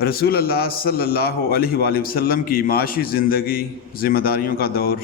رسول اللہ صلی اللہ علیہ وآلہ وسلم کی معاشی زندگی، ذمہ داریوں کا دور۔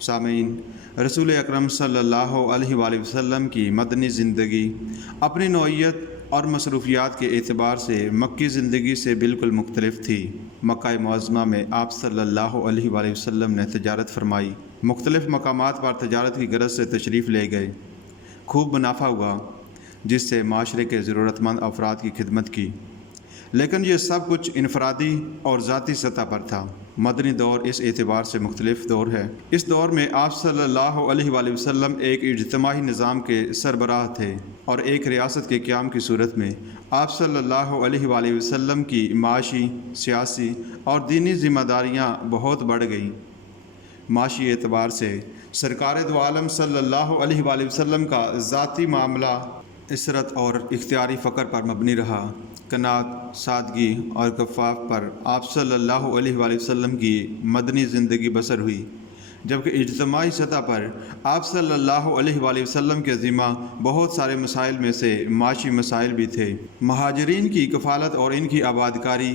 سامعین، رسول اکرم صلی اللہ علیہ وآلہ وسلم کی مدنی زندگی اپنی نوعیت اور مصروفیات کے اعتبار سے مکی زندگی سے بالکل مختلف تھی۔ مکہ معظمہ میں آپ صلی اللہ علیہ وآلہ وسلم نے تجارت فرمائی، مختلف مقامات پر تجارت کی غرض سے تشریف لے گئے۔ خوب منافع ہوا، جس سے معاشرے کے ضرورت مند افراد کی خدمت کی، لیکن یہ سب کچھ انفرادی اور ذاتی سطح پر تھا۔ مدنی دور اس اعتبار سے مختلف دور ہے۔ اس دور میں آپ صلی اللہ علیہ وآلہ وسلم ایک اجتماعی نظام کے سربراہ تھے، اور ایک ریاست کے قیام کی صورت میں آپ صلی اللہ علیہ وآلہ وسلم کی معاشی، سیاسی اور دینی ذمہ داریاں بہت بڑھ گئیں۔ معاشی اعتبار سے سرکار دو عالم صلی اللہ علیہ وآلہ وسلم کا ذاتی معاملہ عشرت اور اختیاری فقر پر مبنی رہا۔ قناعت، سادگی اور کفاف پر آپ صلی اللہ علیہ وآلہ وسلم کی مدنی زندگی بسر ہوئی، جبکہ اجتماعی سطح پر آپ صلی اللہ علیہ وآلہ وسلم کے ذمہ بہت سارے مسائل میں سے معاشی مسائل بھی تھے۔ مہاجرین کی کفالت اور ان کی آباد کاری،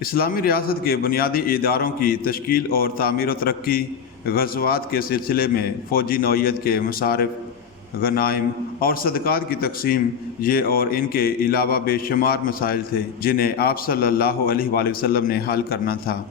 اسلامی ریاست کے بنیادی اداروں کی تشکیل اور تعمیر و ترقی، غزوات کے سلسلے میں فوجی نوعیت کے مصارف، غنائم اور صدقات کی تقسیم، یہ اور ان کے علاوہ بے شمار مسائل تھے جنہیں آپ صلی اللہ علیہ وآلہ وسلم نے حل کرنا تھا۔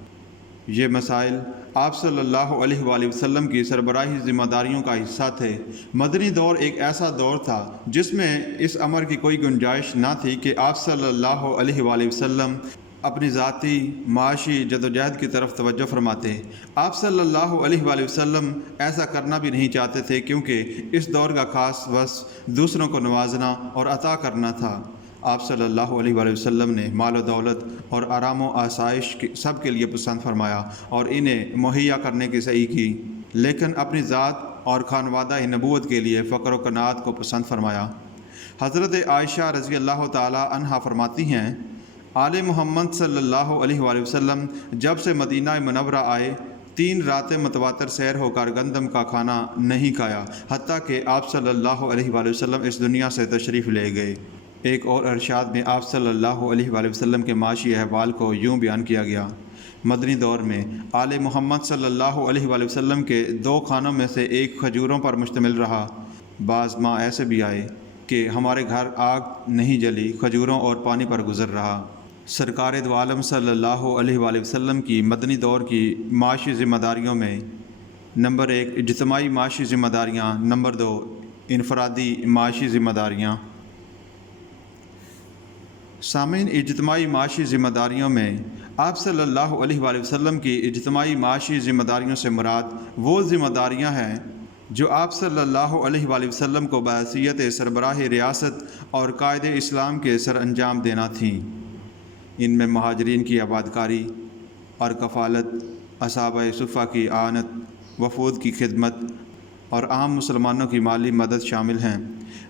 یہ مسائل آپ صلی اللہ علیہ وآلہ وسلم کی سربراہی ذمہ داریوں کا حصہ تھے۔ مدنی دور ایک ایسا دور تھا جس میں اس امر کی کوئی گنجائش نہ تھی کہ آپ صلی اللہ علیہ وآلہ وسلم اپنی ذاتی معاشی جدوجہد کی طرف توجہ فرماتے۔ آپ صلی اللہ علیہ وآلہ وسلم ایسا کرنا بھی نہیں چاہتے تھے، کیونکہ اس دور کا خاص وصف دوسروں کو نوازنا اور عطا کرنا تھا۔ آپ صلی اللہ علیہ وآلہ وسلم نے مال و دولت اور آرام و آسائش سب کے لیے پسند فرمایا اور انہیں مہیا کرنے کی سعی کی، لیکن اپنی ذات اور خانوادہ نبوت کے لیے فقر و قناعت کو پسند فرمایا۔ حضرت عائشہ رضی اللہ تعالی عنہا فرماتی ہیں، آل محمد صلی اللہ علیہ وآلہ وسلم جب سے مدینہ منورہ آئے 3 راتیں متواتر سیر ہو کر گندم کا کھانا نہیں کھایا، حتیٰ کہ آپ صلی اللہ علیہ وآلہ وسلم اس دنیا سے تشریف لے گئے۔ ایک اور ارشاد میں آپ صلی اللہ علیہ وآلہ وسلم کے معاشی احوال کو یوں بیان کیا گیا، مدنی دور میں آل محمد صلی اللہ علیہ وآلہ وسلم کے 2 کھانوں میں سے ایک کھجوروں پر مشتمل رہا۔ بعض ماہ ایسے بھی آئے کہ ہمارے گھر آگ نہیں جلی، کھجوروں اور پانی پر گزر رہا۔ سرکار دو عالم صلی اللہ علیہ وآلہ وسلم کی مدنی دور کی معاشی ذمہ داریوں میں نمبر 1 اجتماعی معاشی ذمہ داریاں، نمبر 2 انفرادی معاشی ذمہ داریاں۔ سامعین، اجتماعی معاشی ذمہ داریوں میں آپ صلی اللہ علیہ وآلہ وسلم کی اجتماعی معاشی ذمہ داریوں سے مراد وہ ذمہ داریاں ہیں جو آپ صلی اللہ علیہ وآلہ وسلم کو بحیثیت سربراہ ریاست اور قائد اسلام کے سر انجام دینا تھیں۔ ان میں مہاجرین کی آباد کاری اور کفالت، اصحابہ صفہ کی اعانت، وفود کی خدمت اور عام مسلمانوں کی مالی مدد شامل ہیں۔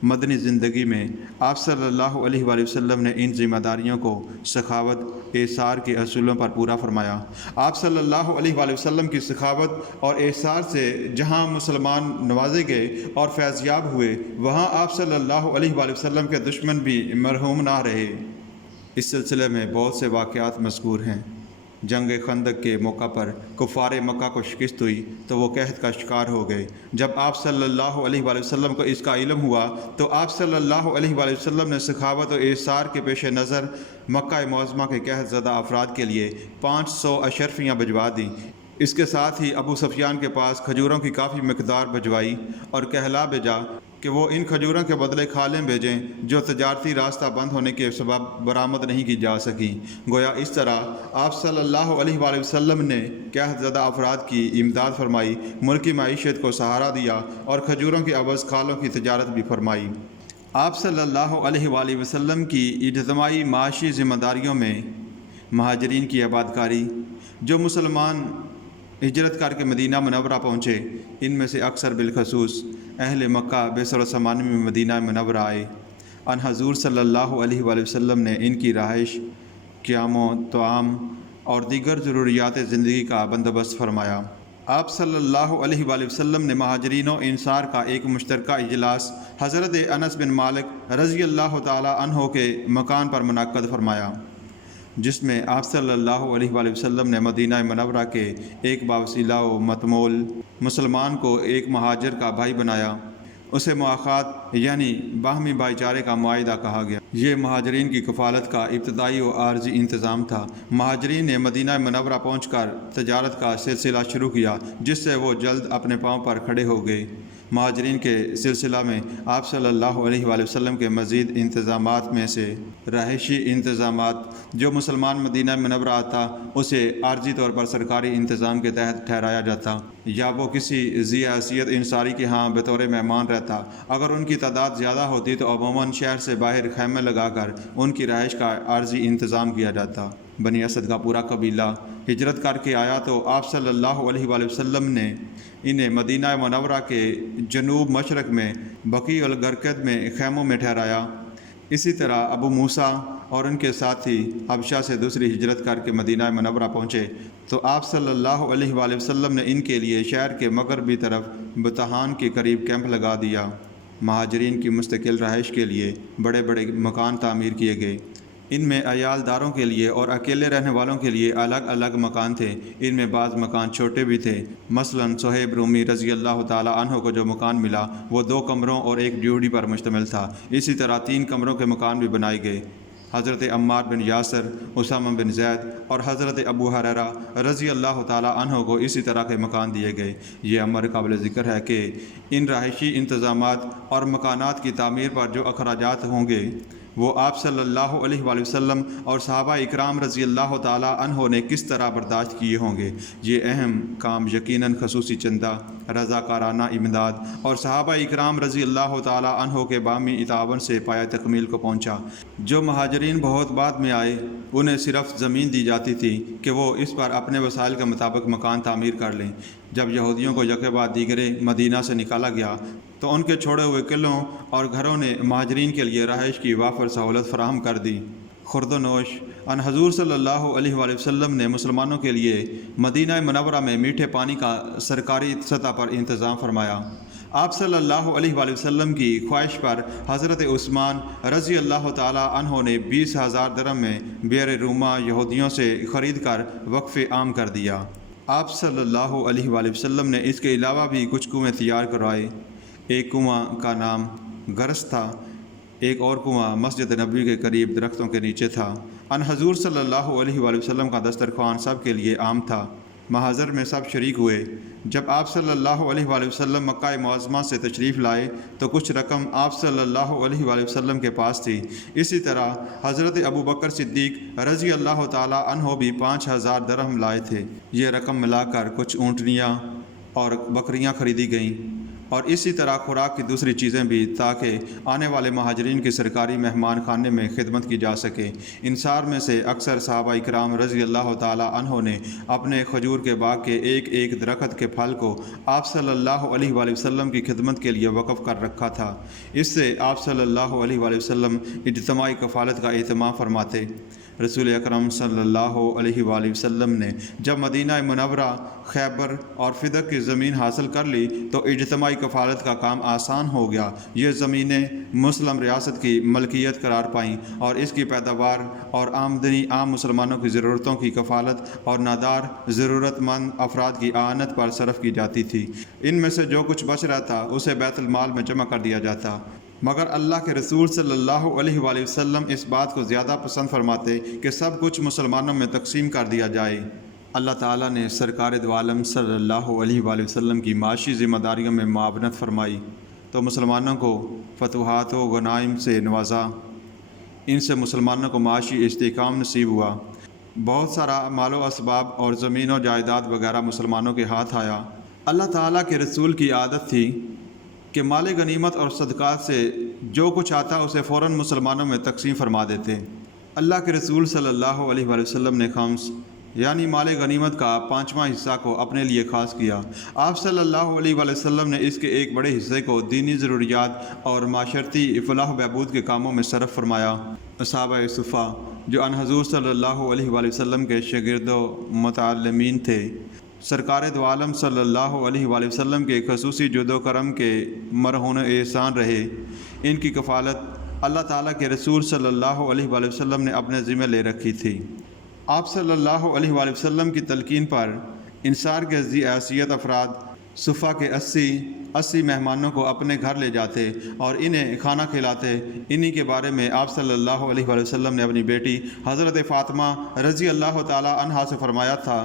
مدنی زندگی میں آپ صلی اللہ علیہ وآلہ وسلم نے ان ذمہ داریوں کو سخاوت، ایثار کے اصولوں پر پورا فرمایا۔ آپ صلی اللہ علیہ وآلہ وسلم کی سخاوت اور ایثار سے جہاں مسلمان نوازے گئے اور فیض یاب ہوئے، وہاں آپ صلی اللہ علیہ وآلہ وسلم کے دشمن بھی مرحوم نہ رہے۔ اس سلسلے میں بہت سے واقعات مذکور ہیں۔ جنگ خندق کے موقع پر کفار مکہ کو شکست ہوئی تو وہ قحط کا شکار ہو گئے۔ جب آپ صلی اللہ علیہ وآلہ وسلم کو اس کا علم ہوا تو آپ صلی اللہ علیہ وآلہ وسلم نے سخاوت و ایثار کے پیش نظر مکہ معظمہ کے قحط زدہ افراد کے لیے 500 اشرفیاں بھجوا دیں۔ اس کے ساتھ ہی ابو سفیان کے پاس کھجوروں کی کافی مقدار بھجوائی اور کہلا بھیجا کہ وہ ان کھجوروں کے بدلے کھالیں بھیجیں جو تجارتی راستہ بند ہونے کے سبب برآمد نہیں کی جا سکیں۔ گویا اس طرح آپ صلی اللہ علیہ وآلہ وسلم نے قحط زدہ افراد کی امداد فرمائی، ملکی معیشت کو سہارا دیا اور کھجوروں کے عوض کھالوں کی تجارت بھی فرمائی۔ آپ صلی اللہ علیہ وآلہ وسلم کی اجتماعی معاشی ذمہ داریوں میں مہاجرین کی آباد کاری، جو مسلمان ہجرت کر کے مدینہ منورہ پہنچے، ان میں سے اکثر بالخصوص اہل مکہ بے سر و سامان میں مدینہ منورہ آئے۔ ان حضور صلی اللہ علیہ وآلہ وسلم نے ان کی رہائش، قیام و طعام اور دیگر ضروریات زندگی کا بندوبست فرمایا۔ آپ صلی اللہ علیہ وآلہ وسلم نے مہاجرین و انصار کا ایک مشترکہ اجلاس حضرت انس بن مالک رضی اللہ تعالی عنہ کے مکان پر منعقد فرمایا۔ جس میں آپ صلی اللہ علیہ وآلہ وسلم نے مدینہ منورہ کے ایک باوسیلہ و متمول مسلمان کو ایک مہاجر کا بھائی بنایا۔ اسے مواخات یعنی باہمی بھائی چارے کا معاہدہ کہا گیا۔ یہ مہاجرین کی کفالت کا ابتدائی و عارضی انتظام تھا۔ مہاجرین نے مدینہ منورہ پہنچ کر تجارت کا سلسلہ شروع کیا، جس سے وہ جلد اپنے پاؤں پر کھڑے ہو گئے۔ مہاجرین کے سلسلہ میں آپ صلی اللہ علیہ وآلہ وسلم کے مزید انتظامات میں سے رہائشی انتظامات جو مسلمان مدینہ منورہ آتا اسے عارضی طور پر سرکاری انتظام کے تحت ٹھہرایا جاتا، یا وہ کسی ذی حیثیت انصاری کے ہاں بطور مہمان رہتا۔ اگر ان کی تعداد زیادہ ہوتی تو عموماً شہر سے باہر خیمے لگا کر ان کی رہائش کا عارضی انتظام کیا جاتا۔ بنی اسد کا پورا قبیلہ ہجرت کر کے آیا تو آپ صلی اللہ علیہ وآلہ وسلم نے انہیں مدینہ منورہ کے جنوب مشرق میں بقیع الغرقد میں خیموں میں ٹھہرایا۔ اسی طرح ابو موسیٰ اور ان کے ساتھی حبشہ سے دوسری ہجرت کر کے مدینہ منورہ پہنچے تو آپ صلی اللہ علیہ وآلہ وسلم نے ان کے لیے شہر کے مغربی طرف بطحان کے قریب کیمپ لگا دیا۔ مہاجرین کی مستقل رہائش کے لیے بڑے بڑے مکان تعمیر کیے گئے۔ ان میں عیال داروں کے لیے اور اکیلے رہنے والوں کے لیے الگ الگ مکان تھے۔ ان میں بعض مکان چھوٹے بھی تھے۔ مثلاً صہیب رومی رضی اللہ تعالی عنہ کو جو مکان ملا وہ 2 کمروں اور ایک ڈیوڑی پر مشتمل تھا۔ اسی طرح 3 کمروں کے مکان بھی بنائے گئے۔ حضرت عمار بن یاسر، اسامہ بن زید اور حضرت ابو ہریرہ رضی اللہ تعالی عنہ کو اسی طرح کے مکان دیے گئے۔ یہ امر قابل ذکر ہے کہ ان رہائشی انتظامات اور مکانات کی تعمیر پر جو اخراجات ہوں گے وہ آپ صلی اللہ علیہ وآلہ وسلم اور صحابہ اکرام رضی اللہ تعالی عنہ نے کس طرح برداشت کیے ہوں گے۔ یہ اہم کام یقیناً خصوصی چندہ، رضاکارانہ امداد اور صحابہ اکرام رضی اللہ تعالی عنہ کے باہمی تعاون سے پایہ تکمیل کو پہنچا۔ جو مہاجرین بہت بعد میں آئے انہیں صرف زمین دی جاتی تھی کہ وہ اس پر اپنے وسائل کے مطابق مکان تعمیر کر لیں۔ جب یہودیوں کو یکے بعد دیگرے مدینہ سے نکالا گیا تو ان کے چھوڑے ہوئے قلعوں اور گھروں نے مہاجرین کے لیے رہائش کی وافر سہولت فراہم کر دی۔ خورد و نوش ان حضور صلی اللہ علیہ وآلہ وسلم نے مسلمانوں کے لیے مدینہ منورہ میں میٹھے پانی کا سرکاری سطح پر انتظام فرمایا۔ آپ صلی اللہ علیہ وآلہ وسلم کی خواہش پر حضرت عثمان رضی اللہ تعالی عنہ نے 20,000 درہم میں بئر رومہ یہودیوں سے خرید کر وقف عام کر دیا۔ آپ صلی اللہ علیہ وآلہ وسلم نے اس کے علاوہ بھی کچھ کنویں تیار کروائے۔ ایک کنواں کا نام گرس تھا، ایک اور کنواں مسجد نبوی کے قریب درختوں کے نیچے تھا۔ ان حضور صلی اللہ علیہ وآلہ وسلم کا دسترخوان سب کے لیے عام تھا۔ محاذر میں سب شریک ہوئے۔ جب آپ صلی اللہ علیہ وآلہ وسلم مکہ معظمہ سے تشریف لائے تو کچھ رقم آپ صلی اللہ علیہ وآلہ وسلم کے پاس تھی۔ اسی طرح حضرت ابو بکر صدیق رضی اللہ تعالی عنہ بھی 5,000 درہم لائے تھے۔ یہ رقم ملا کر کچھ اونٹنیاں اور بکریاں خریدی گئیں اور اسی طرح خوراک کی دوسری چیزیں بھی، تاکہ آنے والے مہاجرین کی سرکاری مہمان خانے میں خدمت کی جا سکے۔ انصار میں سے اکثر صحابہ اکرام رضی اللہ تعالی عنہ نے اپنے کھجور کے باغ کے ایک ایک درخت کے پھل کو آپ صلی اللہ علیہ وآلہ وسلم کی خدمت کے لیے وقف کر رکھا تھا۔ اس سے آپ صلی اللہ علیہ وآلہ وسلم اجتماعی کفالت کا اہتمام فرماتے۔ رسول اکرم صلی اللہ علیہ وآلہ وسلم نے جب مدینہ منورہ، خیبر اور فدق کی زمین حاصل کر لی تو اجتماعی کفالت کا کام آسان ہو گیا۔ یہ زمینیں مسلم ریاست کی ملکیت قرار پائیں اور اس کی پیداوار اور آمدنی عام مسلمانوں کی ضرورتوں کی کفالت اور نادار ضرورت مند افراد کی اعانت پر صرف کی جاتی تھی۔ ان میں سے جو کچھ بچ رہتا اسے بیت المال میں جمع کر دیا جاتا، مگر اللہ کے رسول صلی اللہ علیہ وآلہ وسلم اس بات کو زیادہ پسند فرماتے کہ سب کچھ مسلمانوں میں تقسیم کر دیا جائے۔ اللہ تعالیٰ نے سرکار دو عالم صلی اللہ علیہ وآلہ وسلم کی معاشی ذمہ داریوں میں معاونت فرمائی تو مسلمانوں کو فتوحات و غنائم سے نوازا۔ ان سے مسلمانوں کو معاشی استحکام نصیب ہوا۔ بہت سارا مال و اسباب اور زمین و جائیداد وغیرہ مسلمانوں کے ہاتھ آیا۔ اللہ تعالیٰ کے رسول کی عادت تھی کہ مال غنیمت اور صدقات سے جو کچھ آتا اسے فوراً مسلمانوں میں تقسیم فرما دیتے۔ اللہ کے رسول صلی اللہ علیہ وآلہ وسلم نے خمس یعنی مال غنیمت کا 5واں حصہ کو اپنے لیے خاص کیا۔ آپ صلی اللہ علیہ وآلہ وسلم نے اس کے ایک بڑے حصے کو دینی ضروریات اور معاشرتی فلاح و بہبود کے کاموں میں صرف فرمایا۔ صحابہ صفہ جو ان حضور صلی اللہ علیہ وآلہ وسلم کے شاگرد و متعلمین تھے، سرکار دو عالم صلی اللہ علیہ وآلہ وسلم کے خصوصی جود و کرم کے مرہون احسان رہے۔ ان کی کفالت اللہ تعالیٰ کے رسول صلی اللہ علیہ وآلہ وسلم نے اپنے ذمہ لے رکھی تھی۔ آپ صلی اللہ علیہ وآلہ وسلم کی تلقین پر انصار کے ذی حیثیت افراد صفہ کے 80 مہمانوں کو اپنے گھر لے جاتے اور انہیں کھانا کھلاتے۔ انہی کے بارے میں آپ صلی اللہ علیہ وآلہ وسلم نے اپنی بیٹی حضرت فاطمہ رضی اللہ تعالی عنہا سے فرمایا تھا،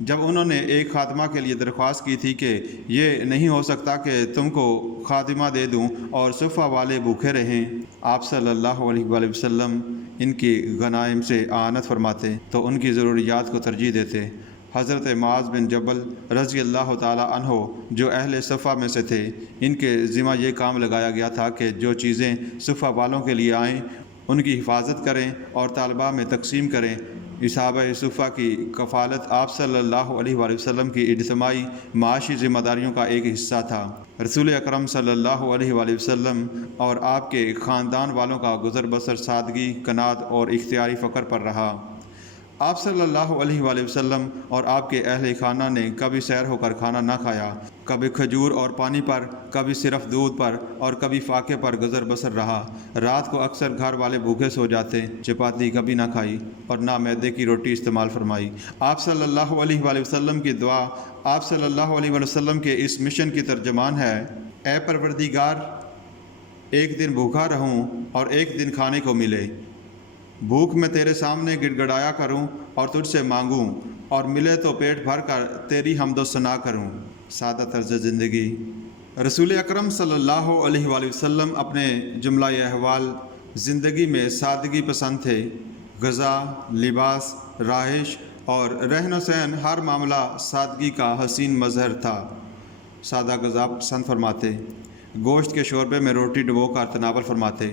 جب انہوں نے ایک خادمہ کے لیے درخواست کی تھی کہ یہ نہیں ہو سکتا کہ تم کو خادمہ دے دوں اور صفہ والے بھوکے رہیں، آپ صلی اللہ علیہ وآلہ وسلم ان کی غنائم سے اعانت فرماتے تو ان کی ضروریات کو ترجیح دیتے۔ حضرت معاذ بن جبل رضی اللہ تعالی عنہ جو اہل صفہ میں سے تھے، ان کے ذمہ یہ کام لگایا گیا تھا کہ جو چیزیں صفہ والوں کے لیے آئیں ان کی حفاظت کریں اور طالبہ میں تقسیم کریں۔ اصحابہ صفہ کی کفالت آپ صلی اللہ علیہ وآلہ وسلم کی اجتماعی معاشی ذمہ داریوں کا ایک حصہ تھا۔ رسول اکرم صلی اللہ علیہ وآلہ وسلم اور آپ کے خاندان والوں کا گزر بسر سادگی، قناعت اور اختیاری فقر پر رہا۔ آپ صلی اللہ علیہ وآلہ وسلم اور آپ کے اہل خانہ نے کبھی سیر ہو کر کھانا نہ کھایا، کبھی کھجور اور پانی پر، کبھی صرف دودھ پر اور کبھی فاقے پر گزر بسر رہا۔ رات کو اکثر گھر والے بھوکے سو جاتے، چپاتی کبھی نہ کھائی اور نہ میدے کی روٹی استعمال فرمائی۔ آپ صلی اللہ علیہ وآلہ وسلم کی دعا آپ صلی اللہ علیہ وآلہ وسلم کے اس مشن کی ترجمان ہے: اے پروردگار، ایک دن بھوکا رہوں اور ایک دن کھانے کو ملے، بھوک میں تیرے سامنے گڑ گڑایا کروں اور تجھ سے مانگوں، اور ملے تو پیٹ بھر کر تیری حمد و ثنا کروں۔ سادہ طرز زندگی۔ رسول اکرم صلی اللہ علیہ وآلہ وسلم اپنے جملہ احوال زندگی میں سادگی پسند تھے۔ غذا، لباس، رہائش اور رہن و سہن، ہر معاملہ سادگی کا حسین مظہر تھا۔ سادہ غذا پسند فرماتے، گوشت کے شوربے میں روٹی ڈبو کر تناول فرماتے،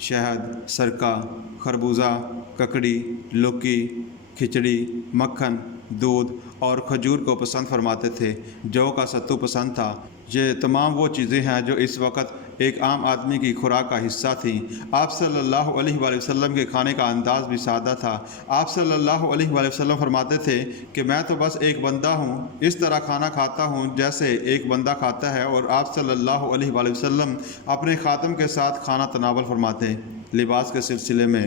شہد، سرکہ، خربوزہ، ککڑی، لوکی، کھچڑی، مکھن، دودھ اور کھجور کو پسند فرماتے تھے۔ جو کا ستو پسند تھا۔ یہ تمام وہ چیزیں ہیں جو اس وقت ایک عام آدمی کی خوراک کا حصہ تھیں۔ آپ صلی اللہ علیہ وآلہ وسلم کے کھانے کا انداز بھی سادہ تھا۔ آپ صلی اللہ علیہ وآلہ وسلم فرماتے تھے کہ میں تو بس ایک بندہ ہوں، اس طرح کھانا کھاتا ہوں جیسے ایک بندہ کھاتا ہے، اور آپ صلی اللہ علیہ وآلہ وسلم اپنے خاتم کے ساتھ کھانا تناول فرماتے۔ لباس کے سلسلے میں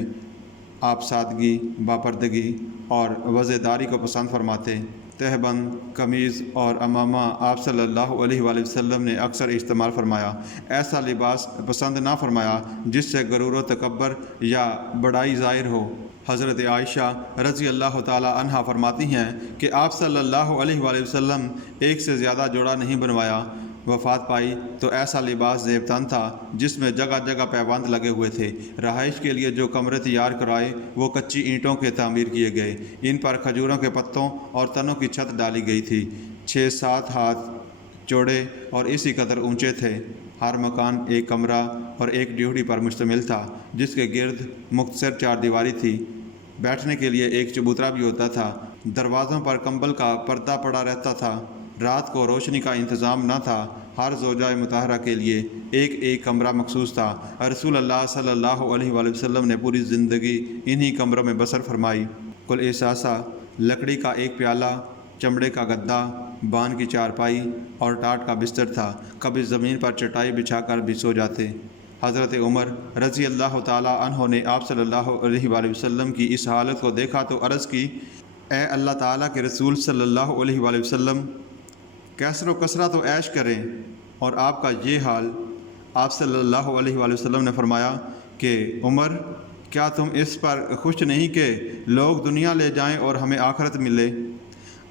آپ سادگی، باپردگی اور وضعداری کو پسند فرماتے۔ تہبند، قمیض اور عمامہ آپ صلی اللہ علیہ وآلہ وسلم نے اکثر استعمال فرمایا۔ ایسا لباس پسند نہ فرمایا جس سے غرور و تکبر یا بڑائی ظاہر ہو۔ حضرت عائشہ رضی اللہ تعالی عنہا فرماتی ہیں کہ آپ صلی اللہ علیہ وآلہ وسلم ایک سے زیادہ جوڑا نہیں بنوایا۔ وفات پائی تو ایسا لباس زیب تن تھا جس میں جگہ جگہ پیوند لگے ہوئے تھے۔ رہائش کے لیے جو کمرے تیار کرائے وہ کچی اینٹوں کے تعمیر کیے گئے، ان پر کھجوروں کے پتوں اور تنوں کی چھت ڈالی گئی تھی۔ 6-7 ہاتھ چوڑے اور اسی قدر اونچے تھے۔ ہر مکان ایک کمرہ اور ایک ڈیوڑی پر مشتمل تھا جس کے گرد مختصر 4 دیواری تھی۔ بیٹھنے کے لیے ایک چبوترا بھی ہوتا تھا۔ دروازوں پر کمبل کا پردہ پڑا رہتا تھا۔ رات کو روشنی کا انتظام نہ تھا۔ ہر زوجہ مطہرہ کے لیے ایک کمرہ مخصوص تھا۔ رسول اللہ صلی اللہ علیہ وآلہ وسلم نے پوری زندگی انہی کمروں میں بسر فرمائی۔ کل احساسہ لکڑی کا ایک پیالہ، چمڑے کا گدا، بان کی چارپائی اور ٹاٹ کا بستر تھا۔ کبھی زمین پر چٹائی بچھا کر بھی سو جاتے۔ حضرت عمر رضی اللہ تعالی عنہ نے آپ صلی اللہ علیہ وآلہ وسلم کی اس حالت کو دیکھا تو عرض کی: اے اللہ تعالیٰ کے رسول صلی اللہ علیہ وآلہ وسلم، کثر و کثرت و عیش کریں اور آپ کا یہ حال۔ آپ صلی اللہ علیہ وآلہ وسلم نے فرمایا کہ عمر، کیا تم اس پر خوش نہیں کہ لوگ دنیا لے جائیں اور ہمیں آخرت ملے؟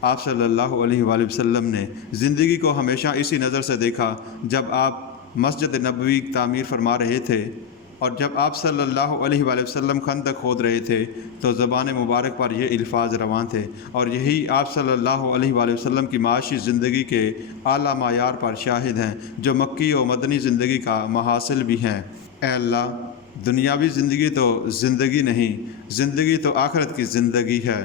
آپ صلی اللہ علیہ وآلہ وسلم نے زندگی کو ہمیشہ اسی نظر سے دیکھا۔ جب آپ مسجد نبوی تعمیر فرما رہے تھے اور جب آپ صلی اللہ علیہ وآلہ وسلم خندق کھود رہے تھے تو زبان مبارک پر یہ الفاظ رواں تھے، اور یہی آپ صلی اللہ علیہ وآلہ وسلم کی معاشی زندگی کے اعلیٰ معیار پر شاہد ہیں، جو مکی و مدنی زندگی کا محاصل بھی ہیں۔ اے اللہ، دنیاوی زندگی تو زندگی نہیں، زندگی تو آخرت کی زندگی ہے۔